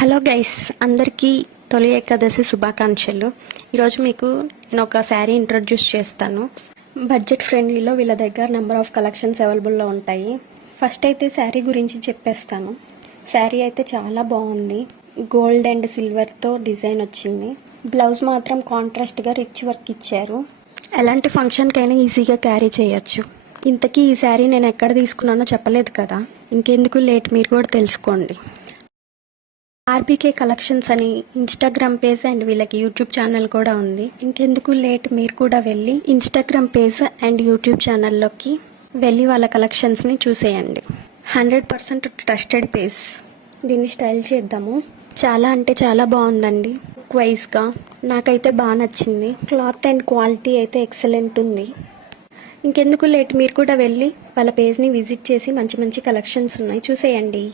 Hello guys, అందరికీ తొలి ఏకాదశి శుభాకాంక్షలు. ఈరోజు మీకు నేను ఒక శారీ ఇంట్రొడ్యూస్ చేస్తాను. బడ్జెట్ ఫ్రెండ్లీలో వీళ్ళ దగ్గర నెంబర్ ఆఫ్ కలెక్షన్స్ అవైలబుల్లో ఉంటాయి. ఫస్ట్ అయితే శారీ గురించి చెప్పేస్తాను. శారీ అయితే చాలా బాగుంది. గోల్డ్ అండ్ సిల్వర్తో డిజైన్ వచ్చింది. బ్లౌజ్ మాత్రం కాంట్రాస్ట్గా రిచ్ వర్క్ ఇచ్చారు. ఎలాంటి ఫంక్షన్కైనా ఈజీగా క్యారీ చేయొచ్చు. ఇంతకీ ఈ శారీ నేను ఎక్కడ తీసుకున్నానో చెప్పలేదు కదా, ఇంకెందుకు లేట్, మీరు కూడా తెలుసుకోండి. ఆర్బీకే కలెక్షన్స్ అని ఇన్స్టాగ్రామ్ పేజ్ అండ్ వీళ్ళకి యూట్యూబ్ ఛానల్ కూడా ఉంది. ఇంకెందుకు లేట్, మీరు కూడా వెళ్ళి ఇన్స్టాగ్రామ్ పేజ్ అండ్ యూట్యూబ్ ఛానల్లోకి వెళ్ళి వాళ్ళ కలెక్షన్స్ని చూసేయండి. 100% ట్రస్టెడ్ పేజ్. దీన్ని స్టైల్ చేద్దాము. చాలా అంటే చాలా బాగుందండి. వైజ్గా నాకైతే బాగా నచ్చింది. క్లాత్ అండ్ క్వాలిటీ అయితే ఎక్సలెంట్ ఉంది. ఇంకెందుకు లేట్, మీరు కూడా వెళ్ళి వాళ్ళ పేజ్ని విజిట్ చేసి మంచి మంచి కలెక్షన్స్ ఉన్నాయి చూసేయండి.